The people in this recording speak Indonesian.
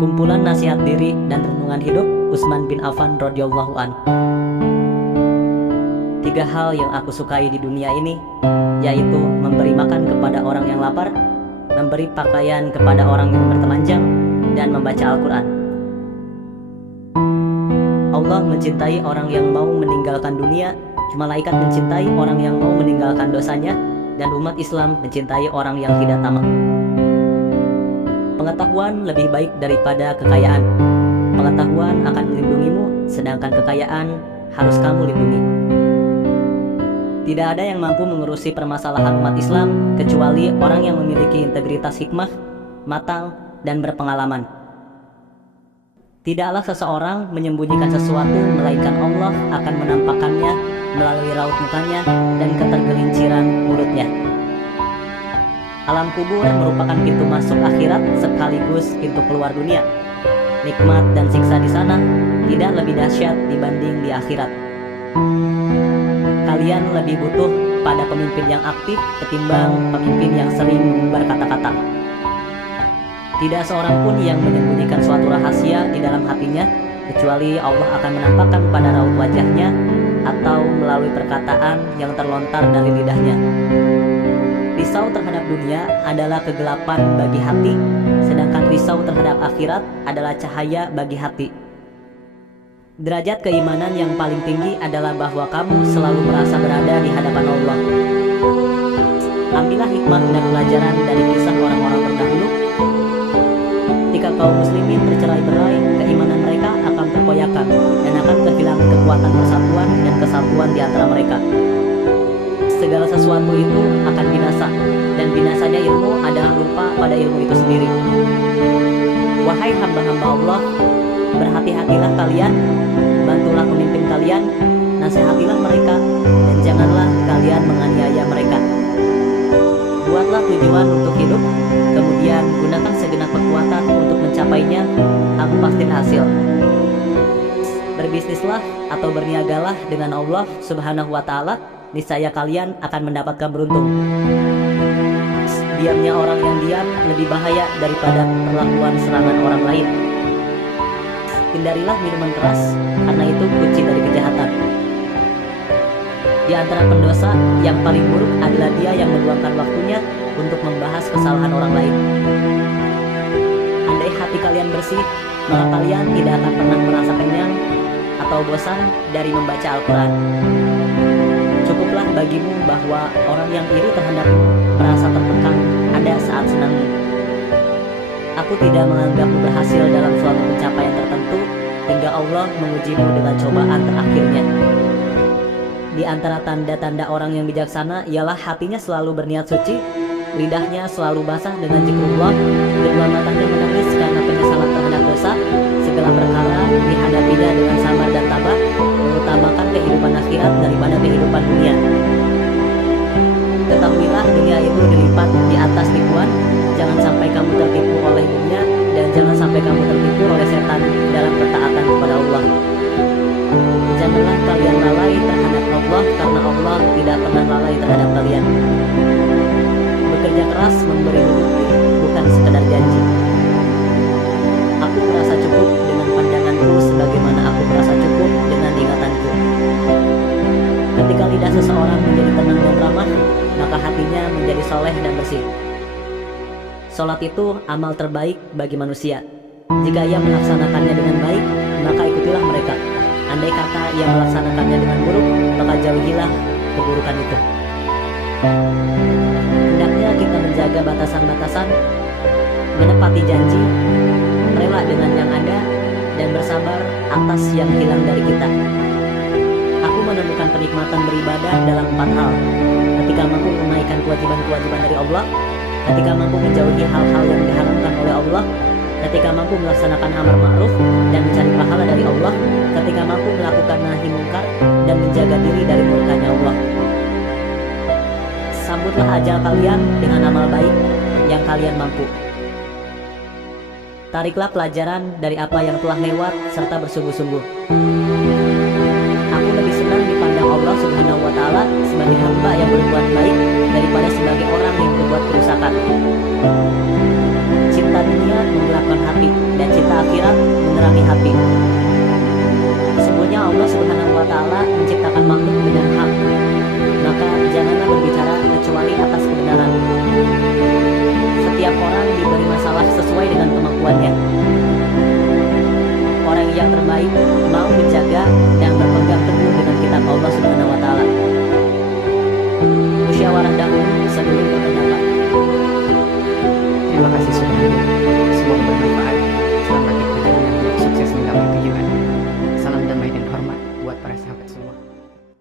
Kumpulan nasihat diri dan renungan hidup Utsman bin Affan radhiyallahu an. 3 hal yang aku sukai di dunia ini, yaitu memberi makan kepada orang yang lapar, memberi pakaian kepada orang yang bertelanjang, dan membaca Al-Quran. Allah mencintai orang yang mau meninggalkan dunia, malaikat mencintai orang yang mau meninggalkan dosanya, dan umat Islam mencintai orang yang tidak tamak. Pengetahuan lebih baik daripada kekayaan. Pengetahuan akan melindungimu, sedangkan kekayaan harus kamu lindungi. Tidak ada yang mampu mengurusi permasalahan umat Islam kecuali orang yang memiliki integritas hikmah, matang, dan berpengalaman. Tidaklah seseorang menyembunyikan sesuatu, melainkan Allah akan menampakkannya melalui raut mukanya dan ketergelinciran mulutnya. Alam kubur merupakan pintu masuk akhirat sekaligus pintu keluar dunia. Nikmat dan siksa di sana tidak lebih dahsyat dibanding di akhirat. Kalian lebih butuh pada pemimpin yang aktif ketimbang pemimpin yang sering berkata-kata. Tidak seorang pun yang menyembunyikan suatu rahasia di dalam hatinya, kecuali Allah akan menampakkan pada raut wajahnya atau melalui perkataan yang terlontar dari lidahnya. Risau terhadap dunia adalah kegelapan bagi hati, sedangkan risau terhadap akhirat adalah cahaya bagi hati. Derajat keimanan yang paling tinggi adalah bahwa kamu selalu merasa berada di hadapan Allah. Ambillah hikmah dan pelajaran dari kisah orang-orang terdahulu. Ketika kaum muslimin bercerai-berai, keimanan mereka akan terkoyakkan dan akan kehilangan kekuatan persatuan dan kesatuan di antara mereka. Segala sesuatu itu akan binasa, dan binasanya ilmu adalah lupa pada ilmu itu sendiri. Wahai hamba-hamba Allah, berhati-hatilah kalian, bantulah pemimpin kalian, nasihatilah mereka, dan janganlah kalian menganiaya mereka. Buatlah tujuan untuk hidup, kemudian gunakan segenap kekuatan untuk mencapainya, aku pasti hasil. Berbisnislah atau berniagalah dengan Allah Subhanahu wa Ta'ala, niscaya kalian akan mendapatkan beruntung. Diamnya orang yang diam lebih bahaya daripada perlakuan serangan orang lain. Hindarilah minuman keras, karena itu kunci dari kejahatan. Di antara pendosa yang paling buruk adalah dia yang meluangkan waktunya untuk membahas kesalahan orang lain. Andai hati kalian bersih, maka kalian tidak akan pernah merasa kenyang atau bosan dari membaca Al-Quran. Cukuplah bagimu bahwa orang yang iri terhadapmu merasa tertekan ada saat senangmu. Aku tidak menganggapmu berhasil dalam suatu pencapaian tertentu hingga Allah mengujimu dengan cobaan terakhirnya. Di antara tanda-tanda orang yang bijaksana ialah hatinya selalu berniat suci, lidahnya selalu basah dengan zikrullah, kedua matanya menangis karena penyesalan terhadap dosa, segala perkara dihadapinya dengan sabar dan tabah, mengutamakan kehidupan akhirat daripada kehidupan dunia. Ketahuilah dunia itu dilipat di atas tipuan, jangan sampai kamu tertipu oleh dunia, dan jangan sampai kamu tertipu oleh setan dalam ketaatan kepada Allah. Janganlah kalian lalai terhadap Allah, karena Allah tidak pernah lalai terhadap kalian. Bekerja keras memberi bukti, bukan sekedar janji. Aku merasa cukup dengan pandanganku sebagaimana aku merasa cukup dengan ingatanku. Ketika lidah seseorang menjadi tenang dan ramah, maka hatinya menjadi soleh dan bersih. Sholat itu amal terbaik bagi manusia. Jika ia melaksanakannya dengan baik, maka ikutilah mereka. Andai kata ia melaksanakannya dengan buruk, maka jauhilah keburukan itu. Hendaknya kita menjaga batasan-batasan, menepati janji, rela dengan yang ada, dan bersabar atas yang hilang dari kita. Aku menemukan kenikmatan beribadah dalam 4 hal. Ketika mampu menunaikan kewajiban-kewajiban dari Allah, ketika mampu menjauhi hal-hal yang diharamkan oleh Allah, ketika mampu melaksanakan amar ma'ruf dan mencari pahala dari Allah, ketika mampu melakukan nahi mungkar dan menjaga diri dari murkanya Allah. Sambutlah ajal kalian dengan amal baik yang kalian mampu. Tariklah pelajaran dari apa yang telah lewat serta bersungguh-sungguh. Aku lebih senang dipandang Allah Subhanahu wa Ta'ala sebagai hamba yang berbuat baik daripada sebagai orang yang berbuat kerusakan. Cinta dunia menggelapkan hati, dan cinta akhirat menerangi hati. Sesungguhnya Allah Subhanahu wa Ta'ala menciptakan makhluk dengan hak, maka janganlah berbicara kecuali atas kebenaran. Setiap orang diberi masalah sesuai dengan kemampuannya. Orang yang terbaik mau menjaga dan berpegang teguh dengan kitab Allah Subhanahu wa Ta'ala.